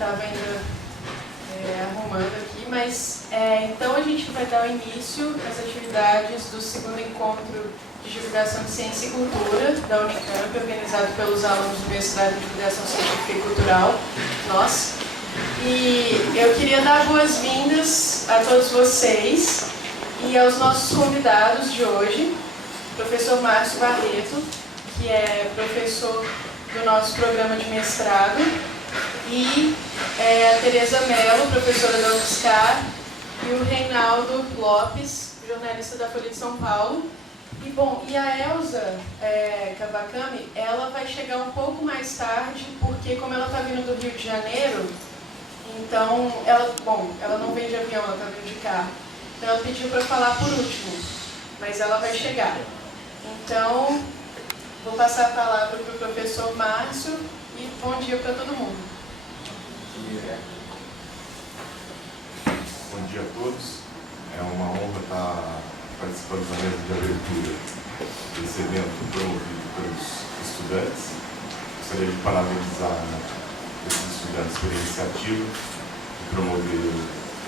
estava ainda arrumando aqui, mas então a gente vai dar o início às atividades do segundo encontro de divulgação de ciência e cultura da Unicamp, organizado pelos alunos do mestrado de divulgação científica e cultural, nós. E eu queria dar boas-vindas a todos vocês e aos nossos convidados de hoje, professor Márcio Barreto, que é professor do nosso programa de mestrado, e a Tereza Mello, professora da UFSCar, e o Reinaldo Lopes, jornalista da Folha de São Paulo. E a Elza Kawakami, ela vai chegar um pouco mais tarde, porque como ela está vindo do Rio de Janeiro, então, ela não vem de avião, ela está vindo de carro. Então ela pediu para falar por último, mas ela vai chegar. Então, vou passar a palavra para o professor Márcio e bom dia para todo mundo. Bom dia a todos. É uma honra estar participando da mesa de abertura desse evento promovido pelos estudantes. Gostaria de parabenizar esses estudantes pela iniciativa de promover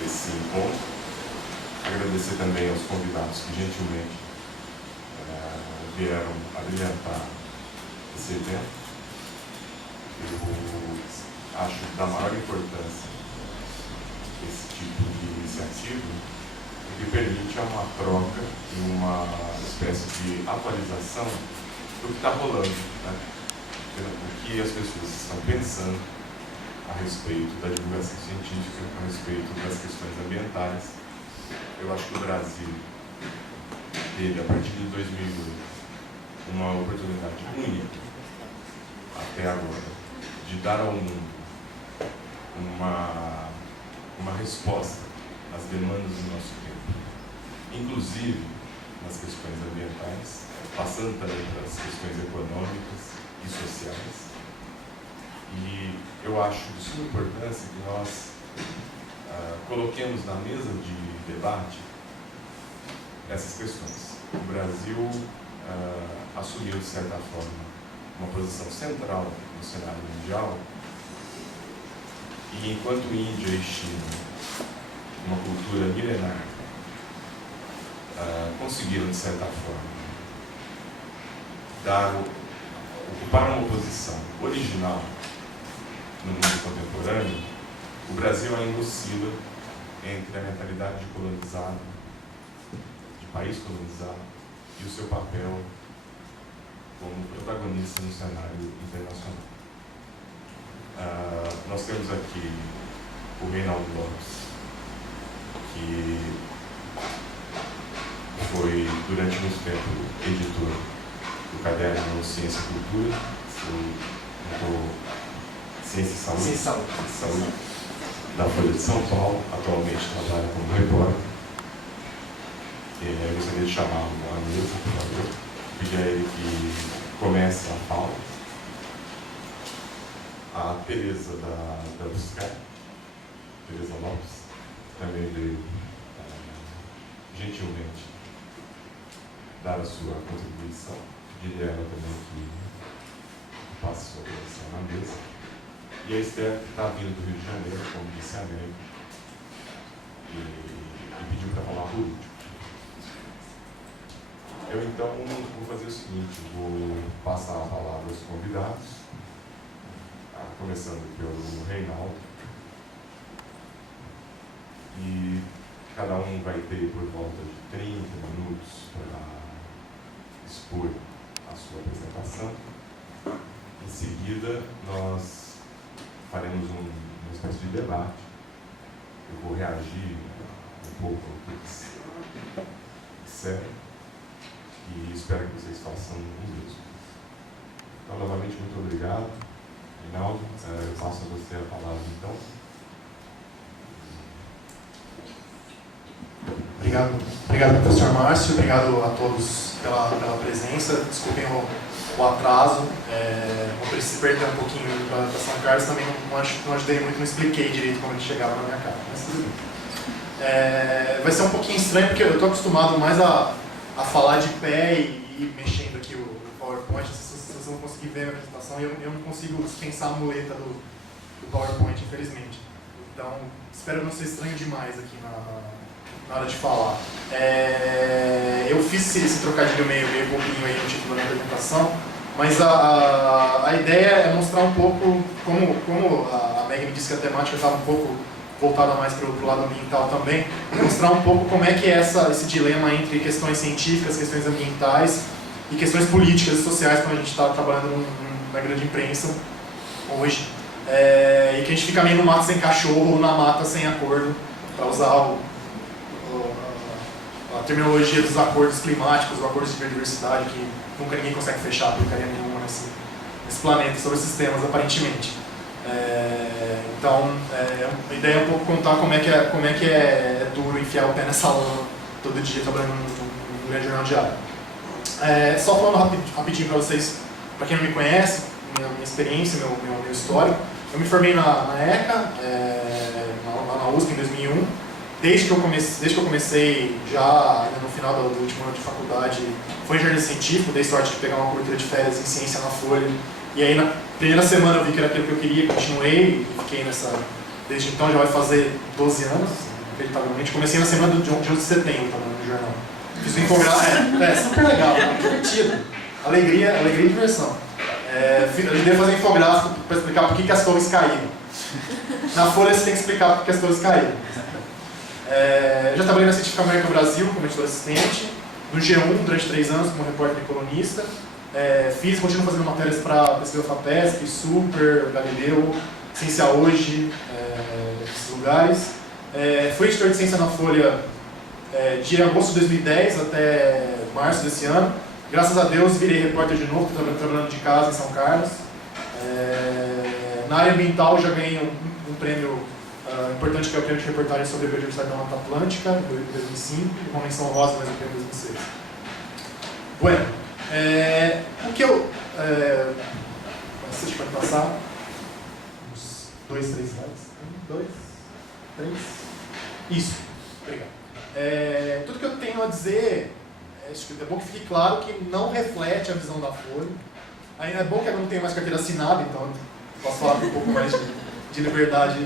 esse encontro. Agradecer também aos convidados que gentilmente vieram abrilhantar esse evento. Eu acho da maior importância esse tipo de iniciativa, porque permite uma troca e uma espécie de atualização do que está rolando, né? O que as pessoas estão pensando a respeito da divulgação científica, a respeito das questões ambientais. Eu acho que o Brasil teve, a partir de 2008, uma oportunidade única, até agora, de dar ao mundo uma resposta às demandas do nosso tempo, inclusive nas questões ambientais, passando também para as questões econômicas e sociais. E eu acho de suma importância que nós coloquemos na mesa de debate essas questões. O Brasil assumiu, de certa forma, uma posição central no cenário mundial, e enquanto Índia e China, uma cultura milenar, conseguiram, de certa forma, ocupar uma posição original no mundo contemporâneo, o Brasil ainda oscila entre a mentalidade de colonizado, de país colonizado, e o seu papel como protagonista no cenário internacional. Nós temos aqui o Reinaldo Lopes, que foi, durante muito tempo, editor do caderno Ciência e Cultura, Ciência e Saúde, da Folha de São Paulo, atualmente trabalha como repórter. Eu gostaria de chamá-lo à mesa, por favor, pedir a ele que comece a fala. A Tereza da UFSCar, Tereza Lopes, também veio gentilmente dar a sua contribuição. Pedir a ela também que passe sua posição na mesa. E a Esther, que está vindo do Rio de Janeiro, como disse a América, e pediu para falar por último. Eu então vou fazer o seguinte, vou passar a palavra aos convidados, começando pelo Reinaldo, e cada um vai ter por volta de 30 minutos para expor a sua apresentação. Em seguida, nós faremos uma espécie de debate. Eu vou reagir um pouco ao que disseram e espero que vocês façam o mesmo. Então, novamente, muito obrigado. Reinaldo, eu passo a você a palavra, então. Obrigado, professor Márcio. Obrigado a todos pela presença. Desculpem o atraso. Vou precisar perder um pouquinho para São Carlos. Também não ajudei muito, não expliquei direito como ele chegava na minha casa. Mas tudo bem. Vai ser um pouquinho estranho, porque eu estou acostumado mais a falar de pé e ir mexendo aqui o PowerPoint. Vocês vão conseguir ver a minha apresentação e eu não consigo dispensar a muleta PowerPoint, infelizmente. Então, espero não ser estranho demais aqui na hora de falar. Eu fiz esse trocadilho meio bobinho aí no título da minha apresentação, mas a ideia é mostrar um pouco, como a Meg me disse que a temática estava um pouco voltada mais para o lado ambiental também, mostrar um pouco como é que é esse dilema entre questões científicas, questões ambientais e questões políticas e sociais quando a gente está trabalhando na grande imprensa hoje. E que a gente fica meio no mato sem cachorro ou na mata sem acordo, para usar a terminologia dos acordos climáticos, os acordos de biodiversidade, que nunca ninguém consegue fechar porcaria nenhuma nesse planeta sobre esses temas, aparentemente. Então, a ideia é um pouco contar como é que é duro enfiar o pé nessa lama todo dia trabalhando num grande jornal diário. Só falando rapidinho para vocês, para quem não me conhece, minha experiência, meu histórico. Eu me formei na ECA, lá na USP em 2001. Desde que eu comecei, já no final do último ano de faculdade, foi engenharia científica, dei sorte de pegar uma cobertura de férias em ciência na Folha. E aí, na primeira semana, eu vi que era aquilo que eu queria, continuei e fiquei nessa... Desde então, já vai fazer 12 anos, acreditavelmente. Comecei na semana de 11 de setembro, trabalhando no jornal. Fiz um infográfico, super legal, divertido. Alegria e diversão. Eu devia fazer um infográfico para explicar por que as torres caíram. Na Folha, você tem que explicar por que as torres caíram. Já trabalhei na Científica América Brasil como editor assistente, no G1 durante 3 anos como repórter e colunista. Continuo fazendo matérias para pesquisa FAPESP, Super, Galileu, Ciência Hoje, esses lugares. Fui editor de ciência na Folha de agosto de 2010 até março desse ano. Graças a Deus virei repórter de novo, trabalhando de casa em São Carlos. Na área ambiental já ganhei um prêmio importante, que é o prêmio de reportagem sobre a biodiversidade da Mata Atlântica, em 2005, e uma menção rosa, mas o prêmio em 2006. Bueno, o que eu... Vocês podem passar uns 2, 3 slides? 1, 2, 3... Isso, obrigado. Tudo que eu tenho a dizer, é bom que fique claro que não reflete a visão da Folha. Ainda é bom que eu não tenho mais carteira assinada, então posso falar com um pouco mais de liberdade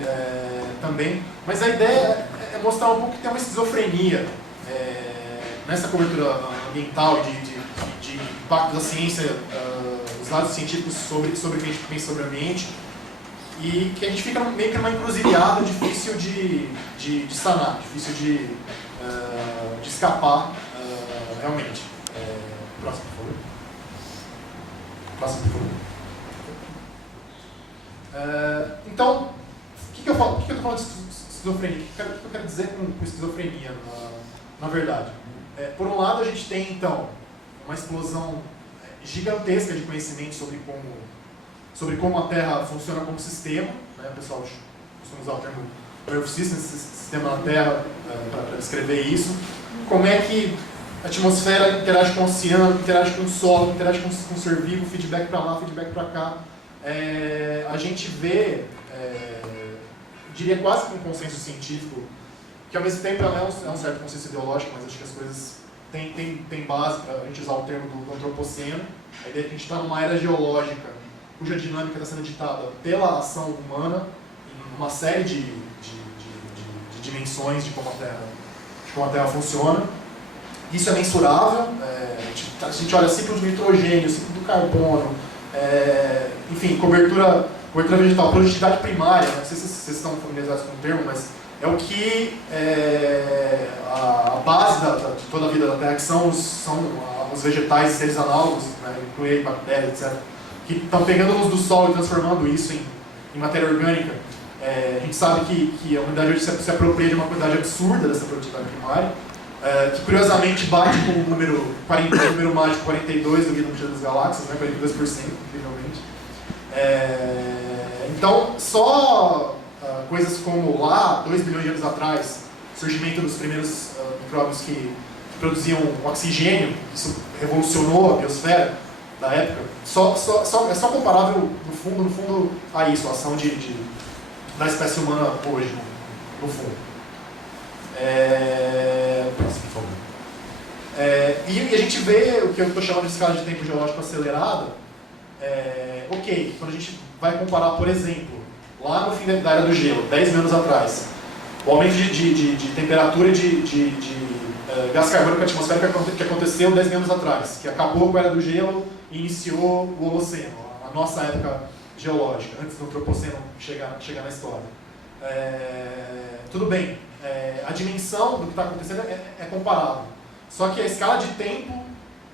também. Mas a ideia é mostrar um pouco que tem uma esquizofrenia nessa cobertura ambiental, de impacto da ciência, os dados científicos sobre o que a gente pensa sobre o ambiente, e que a gente fica meio que numa encruzilhada difícil de sanar, difícil de escapar realmente. Próximo, por favor. Próximo, por favor. Então, o que eu estou falando de esquizofrenia? O que eu quero dizer com esquizofrenia, na verdade? Por um lado, a gente tem, então, uma explosão gigantesca de conhecimento sobre como a Terra funciona como sistema, né? O pessoal costuma usar o termo Earth System, sistema da Terra, para descrever isso. Como é que a atmosfera interage com o oceano, interage com o solo, interage com o ser vivo, feedback para lá, feedback para cá. A gente vê, diria quase que um consenso científico, que ao mesmo tempo é um certo consenso ideológico, mas acho que as coisas têm base para a gente usar o termo do antropoceno. A ideia é que a gente está numa era geológica cuja dinâmica está sendo ditada pela ação humana em uma série de dimensões de como a Terra funciona. Isso é mensurável, a gente olha ciclo de nitrogênio, ciclo do carbono, enfim, cobertura vegetal, produtividade primária, não sei se vocês estão familiarizados com o termo, mas é o que a base de toda a vida da Terra, que são os vegetais e seres análogos, né, incluindo bactérias, etc., que estão pegando a luz do Sol e transformando isso em matéria orgânica. A gente sabe que a humanidade hoje se apropria de uma quantidade absurda dessa produtividade primária, que curiosamente bate com o número mágico 42 do Guia do Mochila das Galáxias, né, 42%, incrivelmente. Então, só coisas como lá, 2 bilhões de anos atrás, surgimento dos primeiros micróbios que produziam oxigênio, isso revolucionou a biosfera da época, é só comparável, no fundo, a isso, a ação da espécie humana hoje, no fundo. Próximo, por favor. E a gente vê o que eu estou chamando de escala de tempo geológico acelerada. Ok, quando a gente vai comparar, por exemplo, lá no fim da Era do Gelo, 10 mil anos atrás, o aumento de temperatura de gás carbônico atmosférico que aconteceu 10 mil anos atrás, que acabou com a Era do Gelo e iniciou o Holoceno, a nossa época geológica, antes do Antropoceno chegar na história. Tudo bem, a dimensão do que está acontecendo é comparável, só que a escala de tempo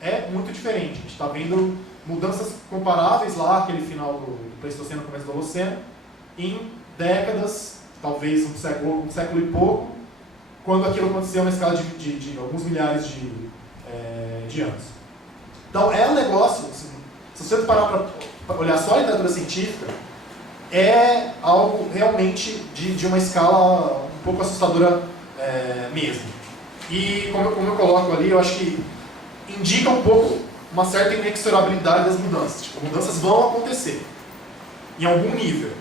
é muito diferente. A gente está vendo mudanças comparáveis lá, aquele final do Pleistoceno, começo do Holoceno, em décadas, talvez um século e pouco, quando aquilo aconteceu na escala de alguns milhares de anos. Então é um negócio, assim, se você parar para olhar só a literatura científica, é algo realmente de uma escala um pouco assustadora mesmo. E como eu coloco ali, eu acho que indica um pouco uma certa inexorabilidade das mudanças. Tipo, mudanças vão acontecer, em algum nível.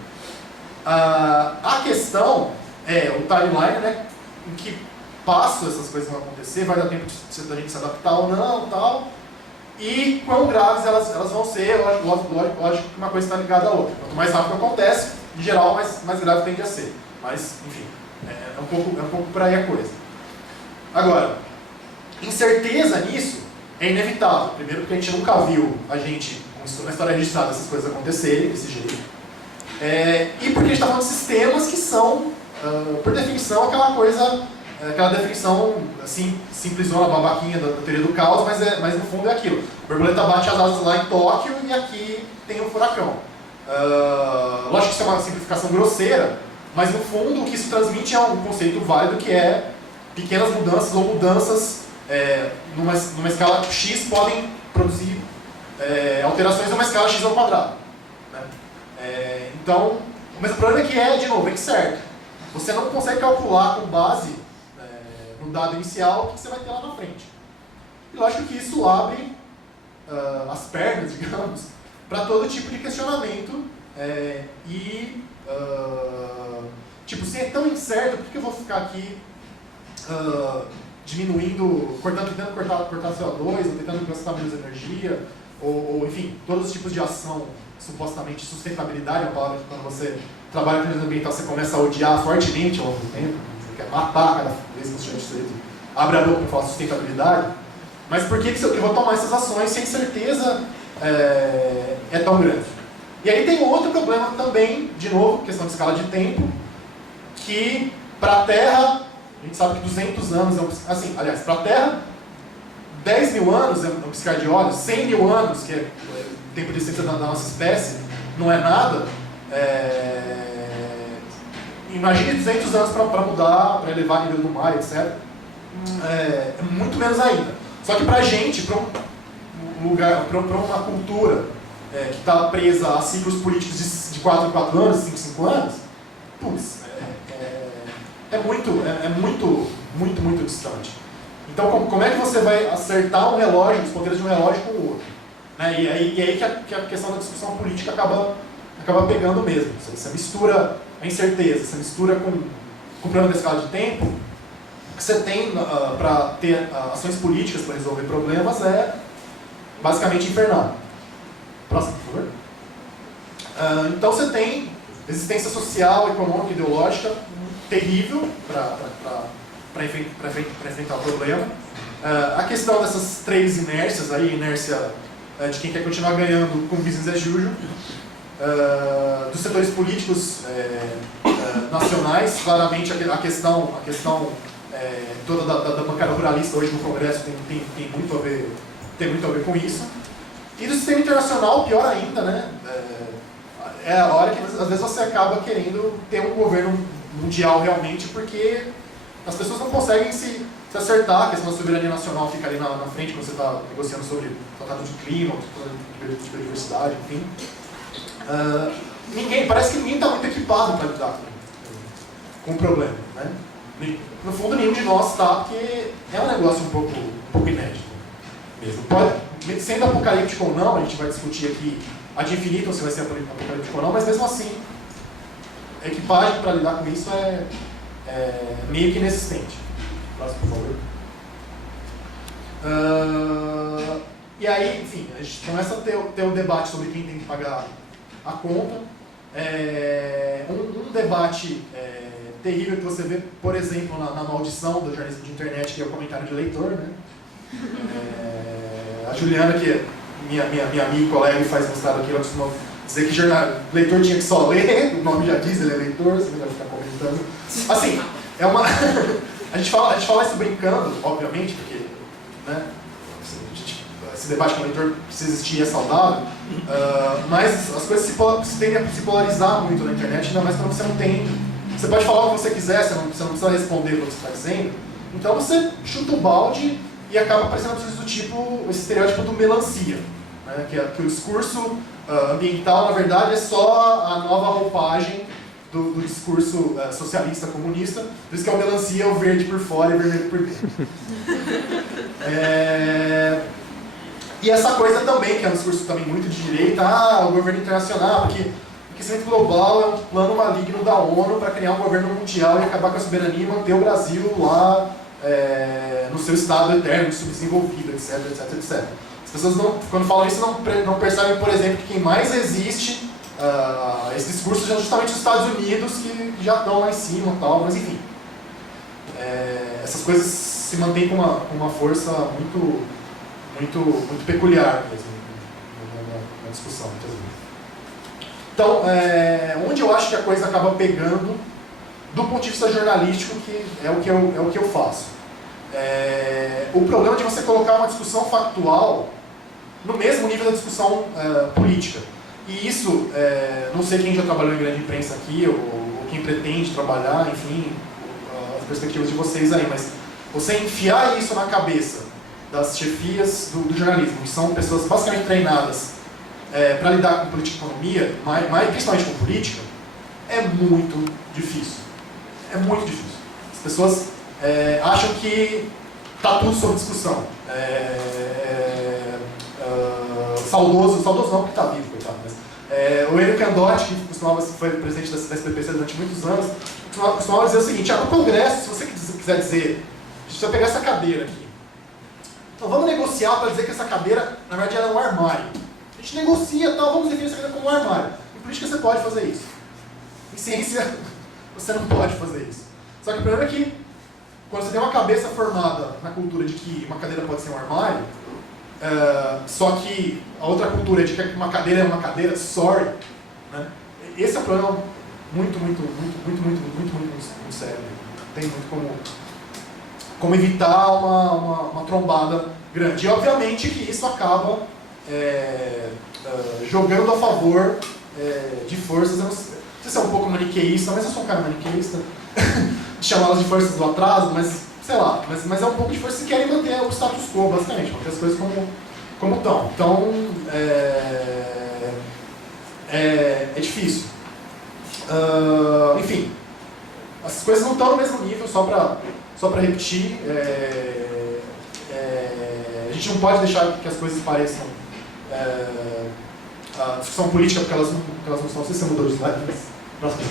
A questão é o timeline, né, em que passo essas coisas vão acontecer, vai dar tempo da gente se adaptar ou não, tal, e quão graves elas vão ser. Lógico que uma coisa está ligada à outra. Quanto mais rápido acontece, em geral, mais grave tende a ser. Mas, enfim, é um pouco por aí a coisa. Agora, incerteza nisso é inevitável. Primeiro porque a gente nunca viu na história registrada, essas coisas acontecerem desse jeito. E porque a gente está falando de sistemas que são, por definição, aquela definição assim, simplesona, babaquinha da teoria do caos, mas no fundo é aquilo. A borboleta bate as asas lá em Tóquio e aqui tem um furacão. Lógico que isso é uma simplificação grosseira, mas no fundo o que isso transmite é um conceito válido, que é pequenas mudanças ou mudanças numa escala x podem produzir alterações numa escala x ao quadrado. Né? Então, mas o problema é que de novo, é incerto. Você não consegue calcular com base no dado inicial o que você vai ter lá na frente. E lógico que isso abre as pernas, digamos, para todo tipo de questionamento tipo, se é tão incerto, por que eu vou ficar aqui tentando cortar CO2, ou tentando gastar menos energia, ou enfim, todos os tipos de ação supostamente sustentabilidade, é uma palavra que quando você trabalha com o ambiental você começa a odiar fortemente ao longo do tempo, você quer matar cada vez que você abre a boca para falar sustentabilidade, mas por que eu vou tomar essas ações se a incerteza é tão grande? E aí tem outro problema também, de novo, questão de escala de tempo, que para a Terra, a gente sabe que 200 anos assim, aliás, para a Terra, 10 mil anos é um piscar de olhos, 100 mil anos, que é o tempo de existência da nossa espécie, não é nada. Imagine 200 anos para mudar, para elevar o nível do mar, etc. É muito menos ainda. Só que para a gente, para um lugar, para uma cultura que está presa a ciclos políticos de 4 em 4 anos, 5 em 5 anos, putz, é muito distante. Então, como é que você vai acertar um relógio, os poderes de um relógio com o outro? Né? E aí que a questão da discussão política acaba pegando mesmo. Você mistura a incerteza, você mistura com o problema da escala de tempo, o que você tem para ter ações políticas para resolver problemas é basicamente infernal. Próximo, por favor. Então você tem resistência social, econômica, ideológica terrível para enfrentar o problema. A questão dessas três inércias, aí, inércia de quem quer continuar ganhando com business as usual, dos setores políticos nacionais, claramente a questão toda da bancada ruralista hoje no Congresso tem muito a ver com isso. E do sistema internacional, pior ainda, né? É a hora que às vezes você acaba querendo ter um governo mundial realmente, porque as pessoas não conseguem se acertar, a questão da soberania nacional fica ali na frente quando você está negociando sobre tratado de clima, de biodiversidade, enfim. Parece que ninguém está muito equipado para lidar com o problema, né? No fundo, nenhum de nós está, porque é um negócio um pouco inédito mesmo. Sendo apocalíptico ou não, a gente vai discutir aqui ad infinitum se vai ser apocalíptico ou não, mas mesmo assim, a equipagem para lidar com isso é meio que inexistente. Próximo, por favor. E aí, enfim, a gente começa a ter um debate sobre quem tem que pagar a conta. Um debate terrível que você vê, por exemplo, na maldição do jornalismo de internet, que é o comentário de leitor, né? A Juliana, que é minha amiga e colega e faz mestrado aqui, ela costuma dizer que leitor tinha que só ler, o nome já diz, ele é leitor, você não vai ficar comentando. Assim, a gente fala isso brincando, obviamente, porque, né, esse debate com o leitor precisa existir, é saudável, mas as coisas tendem a se polarizar muito na internet, ainda mais quando você não tem. Você pode falar o que você quiser, você não precisa responder o que você está dizendo, então você chuta o balde e acaba aparecendo coisas do tipo, esse estereótipo do melancia, né, que o discurso ambiental, na verdade, é só a nova roupagem do discurso socialista, comunista, por isso que é o melancia, o verde por fora e o vermelho por dentro. E essa coisa também, que é um discurso também muito de direita, o governo internacional, porque o aquecimento global é um plano maligno da ONU para criar um governo mundial e acabar com a soberania e manter o Brasil lá no seu estado eterno, subdesenvolvido, etc, etc, etc. As pessoas, quando falam isso, não percebem, por exemplo, que quem mais resiste esse discurso são justamente os Estados Unidos, que já estão lá em cima e tal, mas enfim. Essas coisas se mantêm com uma força muito peculiar mesmo na discussão, muitas vezes. Então, onde eu acho que a coisa acaba pegando, do ponto de vista jornalístico, que é o que eu faço. O problema de você colocar uma discussão factual no mesmo nível da discussão política. E isso, não sei quem já trabalhou em grande imprensa aqui, ou quem pretende trabalhar, enfim, as perspectivas de vocês aí, mas você enfiar isso na cabeça das chefias do jornalismo, que são pessoas basicamente treinadas para lidar com política e economia, mas principalmente com política, é muito difícil. É muito difícil. As pessoas acham que está tudo sob discussão. Saudoso não, porque está vivo, coitado, mas o Enio Candotti, que foi presidente da SBPC durante muitos anos, costumava dizer o seguinte: no Congresso, se você quiser dizer, a gente vai pegar essa cadeira aqui, então vamos negociar para dizer que essa cadeira, na verdade, era um armário. A gente negocia, tal, vamos definir essa cadeira como um armário. Em política você pode fazer isso. Em ciência, você não pode fazer isso. Só que o problema é que, quando você tem uma cabeça formada na cultura de que uma cadeira pode ser um armário, só que a outra cultura é de que uma cadeira é uma cadeira, sorry, né? Esse é um problema muito sério. Não tem muito como evitar uma trombada grande. E obviamente que isso acaba jogando a favor de forças, eu não sei se é um pouco maniqueísta, mas eu sou um cara maniqueísta, de chamá-las de forças do atraso, mas sei lá, mas é um pouco de forças que querem manter o status quo, basicamente, manter as coisas como estão. Então, é difícil. Enfim, as coisas não estão no mesmo nível, só para repetir. A gente não pode deixar que as coisas pareçam a discussão política, porque elas não são. Não sei se você mudou de slide, mas próximo.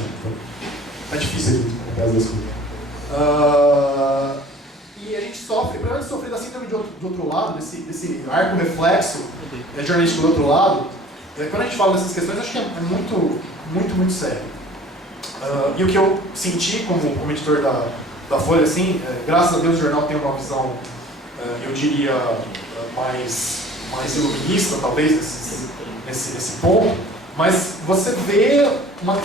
É difícil acompanhar as duas coisas. E a gente sofre, o problema de sofrer da síndrome do outro lado, desse arco reflexo jornalístico do outro lado, quando a gente fala dessas questões, acho que é muito sério. E o que eu senti como editor da Folha, assim, graças a Deus o jornal tem uma visão, eu diria, mais iluminista, talvez, nesse ponto, mas você vê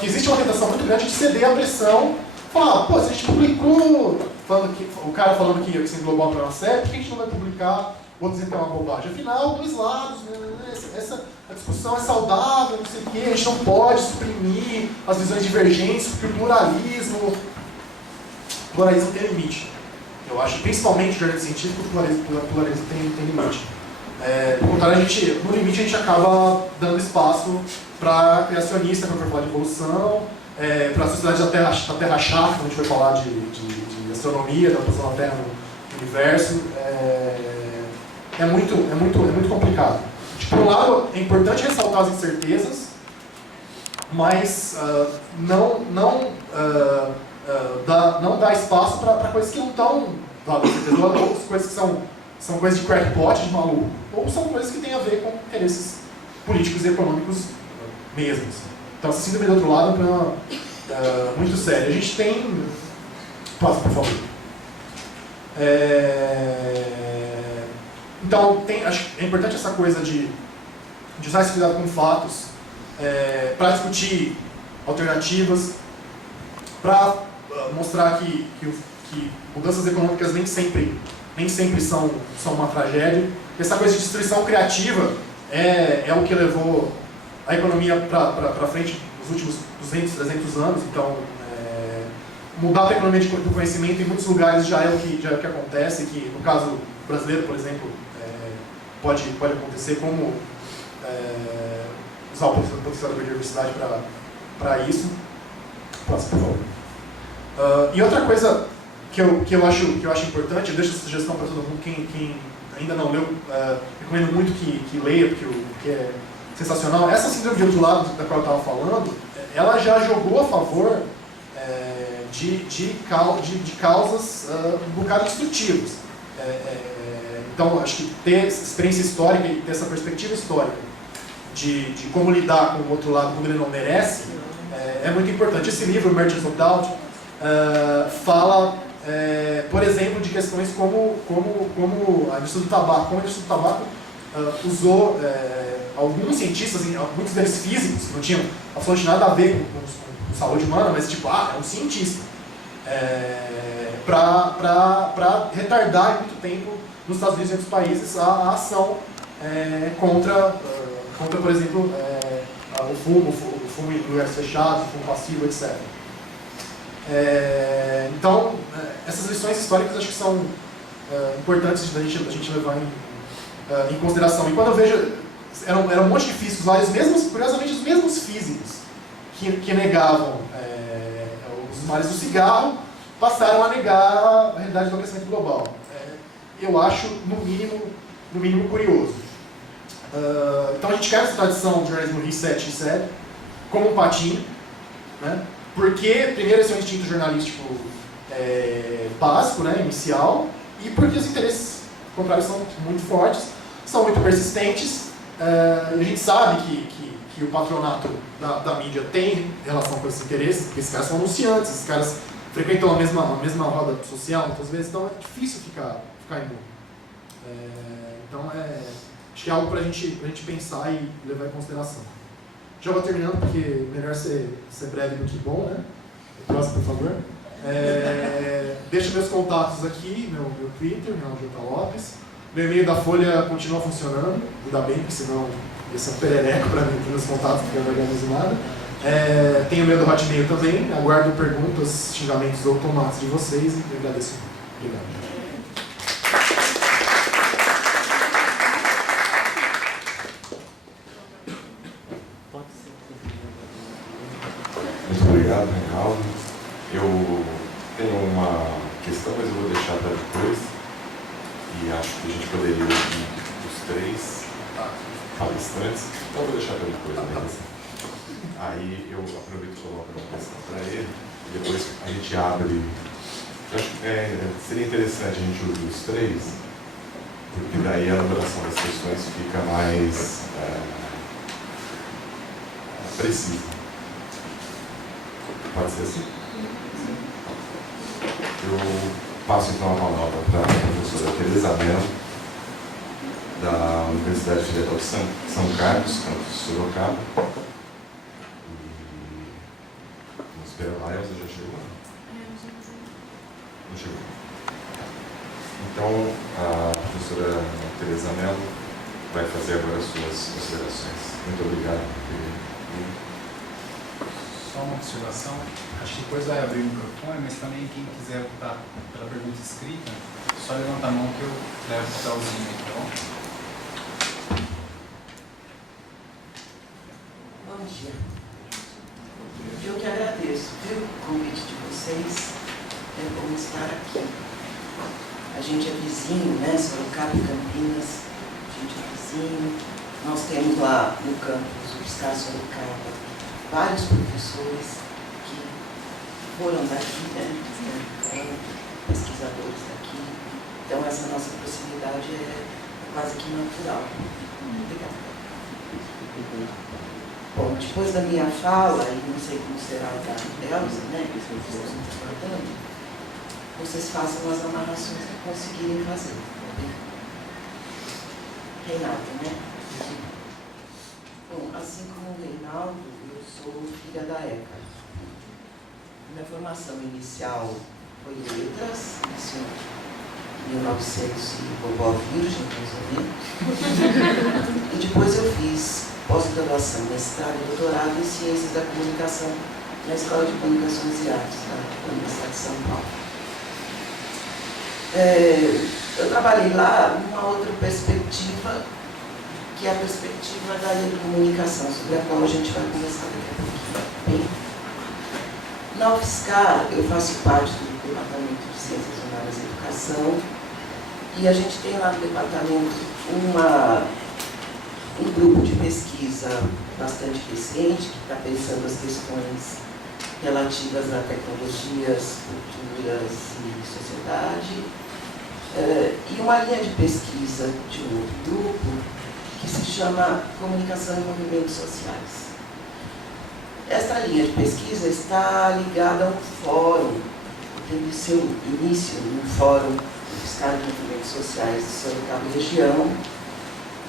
que existe uma tentação muito grande de ceder à pressão, falar, se a gente publicou, o cara falando que ia ser global para uma série, por que a gente não vai publicar, outros dizendo que é uma bobagem? Afinal, dois lados, a discussão é saudável, não sei o quê, a gente não pode suprimir as visões divergentes, porque o pluralismo tem limite. Eu acho, principalmente no jornalismo científico, o pluralismo tem limite. Por contrário, no limite a gente acaba dando espaço para criacionista, quando for falar de evolução, para a sociedade da Terra chata, quando a gente vai falar de astronomia, da posição da Terra no universo. É muito complicado. Por um lado, é importante ressaltar as incertezas, mas não dá espaço para coisas que não estão dadas certeza, ou coisas que são coisas de crackpot, de maluco, ou são coisas que têm a ver com interesses políticos e econômicos mesmos. Então, essa síndrome do outro lado é um problema muito sério. A gente tem... Passa, por favor. Então, acho que é importante essa coisa de usar esse cuidado com fatos para discutir alternativas, para mostrar que mudanças econômicas nem sempre são uma tragédia. Essa coisa de destruição criativa é o que levou a economia para frente nos últimos 200, 300 anos. Então, mudar a economia do conhecimento em muitos lugares já é o que acontece, que no caso brasileiro, por exemplo, pode acontecer, como usar o potencial da biodiversidade para isso. Próximo, por favor. E outra coisa que eu acho importante, eu deixo essa sugestão para todo mundo, quem ainda não leu, recomendo muito que leia, porque é sensacional. Essa síndrome de outro lado da qual eu estava falando, ela já jogou a favor de causas um bocado destrutivas. Então, acho que ter essa experiência histórica e ter essa perspectiva histórica de como lidar com o outro lado quando ele não merece, é muito importante. Esse livro, Merchants of Doubt, fala, por exemplo, de questões como a indústria do tabaco. Como a indústria do tabaco usou alguns cientistas, muitos deles físicos, que não tinham absolutamente nada a ver com saúde humana, mas tipo, é um cientista, para retardar em muito tempo nos Estados Unidos e em outros países a ação contra, por exemplo, o fumo em lugares fechados, o fumo passivo, etc. Então, essas lições históricas acho que são importantes da gente levar em consideração. E quando eu vejo, era um monte de físicos lá, curiosamente os mesmos físicos que negavam os males do cigarro, passaram a negar a realidade do aquecimento global. Eu acho, no mínimo curioso. Então a gente quer essa tradição de jornalismo reset e sério, como um patinho, né? Porque, primeiro, esse é um instinto jornalístico básico, né, inicial, e porque os interesses contrários são muito fortes, são muito persistentes. A gente sabe que o patronato da mídia tem relação com esses interesses, porque esses caras são anunciantes, esses caras frequentam a mesma roda social muitas vezes, então é difícil ficar imune. Então acho que é algo para a gente pensar e levar em consideração. Já vou terminando, porque melhor ser breve do que bom, né? Próximo, por favor. Deixo meus contatos aqui, meu Twitter, Reinaldo J. Lopes. Meu e-mail da Folha continua funcionando, ainda bem, porque senão ia ser um perereco para mim, meus contatos, porque eu não organizo nada. Tem o e-mail do Hotmail também, aguardo perguntas, xingamentos ou tomates de vocês e agradeço. Obrigado. Muito obrigado, Reinaldo. Eu tenho uma questão, mas eu vou deixar para depois. E acho que a gente poderia ouvir os três palestrantes. Então eu vou deixar para depois. Aí eu aproveito e coloco uma questão para ele. E depois a gente abre. Eu acho que seria interessante a gente ouvir os três, porque daí a elaboração das questões fica mais precisa. Pode ser assim? Eu passo então a palavra para a professora Teresa Mello, da Universidade Federal de São Carlos, campus Sorocaba. Vamos esperar lá, Elza já chegou? Não chegou. Então, a professora Teresa Mello vai fazer agora as suas considerações. Muito obrigado por ter vindo. Só uma observação, acho que depois vai abrir o microfone, mas também quem quiser optar pela pergunta escrita, só levanta a mão que eu levo o papelzinho aí, tá bom? Bom dia. Eu que agradeço, viu, o convite de vocês. É bom estar aqui. A gente é vizinho, né? Sorocaba e Campinas, a gente é vizinho. Nós temos lá no campus, o Piscar Sorocaba, vários professores que foram daqui, né? Pesquisadores daqui. Então essa nossa proximidade é quase que natural. Obrigada. Bom, depois da minha fala, e não sei como será a da Elza, né, que eu estou importando, vocês façam as amarrações que conseguirem fazer. Reinaldo, né? Bom, assim como o Reinaldo, eu sou filha da ECA. Minha formação inicial foi letras, iniciou em 1900 e bobó virgem, mais ou menos. E depois eu fiz pós-graduação, mestrado e doutorado em Ciências da Comunicação na Escola de Comunicações e Artes, da Universidade de São Paulo. Eu trabalhei lá numa outra perspectiva, que é a perspectiva da eletrocomunicação, sobre a qual a gente vai conversar daqui a pouquinho. Bem, na UFSCar, eu faço parte do Departamento de Ciências Humanas e Educação, e a gente tem lá no departamento um grupo de pesquisa bastante recente, que está pensando as questões relativas a tecnologias, culturas e sociedade, e uma linha de pesquisa de um outro grupo que se chama Comunicação e Movimentos Sociais. Esta linha de pesquisa está ligada a um fórum, que teve seu início num fórum UFSCar de Movimentos Sociais de Sorocaba e região,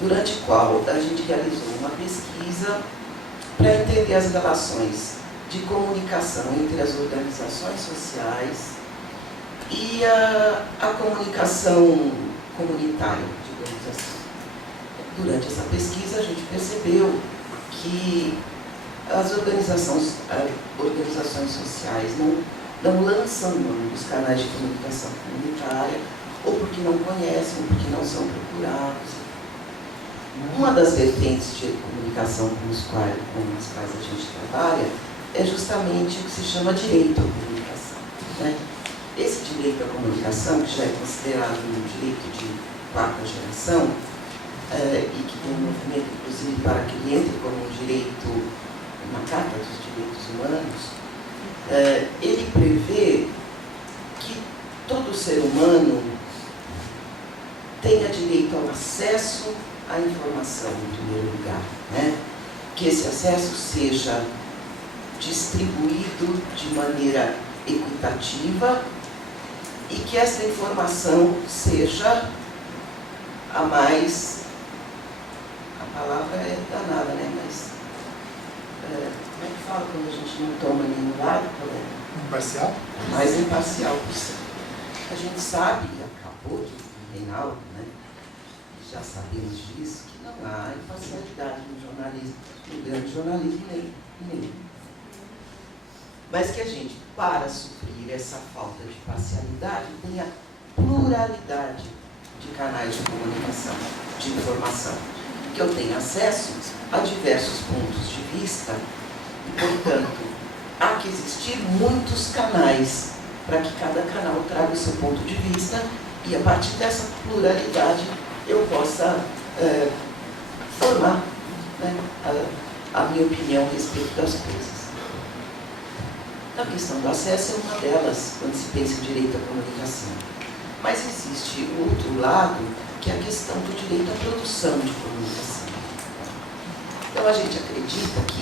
durante o qual a gente realizou uma pesquisa para entender as relações de comunicação entre as organizações sociais e a comunicação comunitária, digamos assim. Durante essa pesquisa, a gente percebeu que as organizações sociais não lançam mão dos canais de comunicação comunitária, ou porque não conhecem, ou porque não são procurados. Uma das vertentes de comunicação com as quais a gente trabalha é justamente o que se chama direito à comunicação, né? Esse direito à comunicação, que já é considerado um direito de quarta geração, e que tem um movimento, inclusive, para que ele entre como um direito, uma Carta dos Direitos Humanos, ele prevê que todo ser humano tenha direito ao acesso à informação, em primeiro lugar, né? Que esse acesso seja distribuído de maneira equitativa e que essa informação seja a mais, a palavra é danada, né? Mas como é que fala quando a gente não toma nenhum lado? Imparcial? Mais imparcial possível. A gente sabe, e acabou de Reinaldo, né? Já sabemos disso, que não há imparcialidade no jornalismo, no grande jornalismo nem. Mas que a gente, para suprir essa falta de parcialidade, tenha pluralidade de canais de comunicação, de informação, que eu tenha acesso a diversos pontos de vista e, portanto, há que existir muitos canais para que cada canal traga o seu ponto de vista e, a partir dessa pluralidade, eu possa formar, né, a minha opinião a respeito das coisas. A questão do acesso é uma delas, quando se pensa em direito à comunicação. Mas existe o outro lado, que é a questão do direito à produção de comunicação. Então, a gente acredita que